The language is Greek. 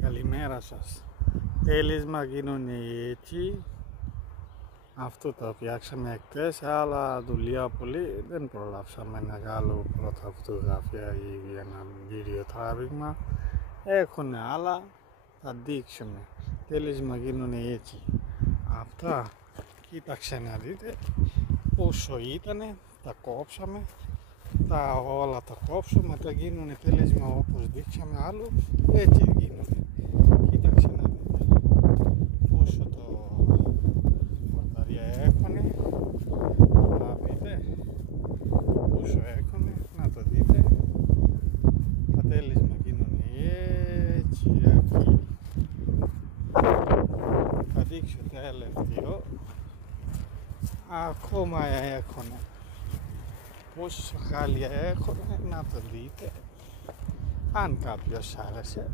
Καλημέρα σας. Τέλεσμα γίνονται έτσι. Αυτό το φτιάξαμε χτες, αλλά δουλειά πολύ. Δεν προλάβσαμε να βγάλω πρώτα φωτογραφία ή ένα βίντεο τράβηγμα. Έχουν άλλα, θα δείξουμε. Τέλεσμα γίνονται έτσι. Αυτά, κοίταξε να δείτε πόσο ήτανε, τα κόψαμε. Όλα τα κόψουμε, τα γίνουν τέλεσμα όπως δείξαμε άλλο, έτσι γίνονται. Κοίταξε να δείτε πόσο το φορταρία έχουνε, να δείτε πόσο έχουνε, να το δείτε. Τα τέλεσμα γίνονται έτσι εκεί. Θα δείξω τελευταίο, ακόμα έχουνε. Πόσο χάλια έχουν, να το δείτε, αν κάποιος άρεσε.